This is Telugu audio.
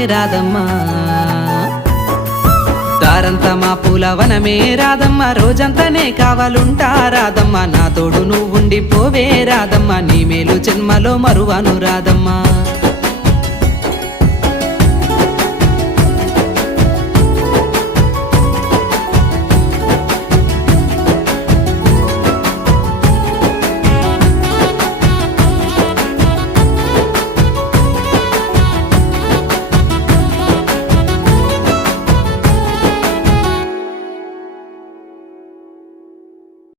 ప్రాణమే రాదమ్మా దారంతా మా పూలవనమే రాదమ్మ రోజంతానే కావాలుంటా రాదమ్మ నా తోడు నువ్వుండిపోవే రాదమ్మ నీ మేలు జన్మలో మరువను రాదమ్మా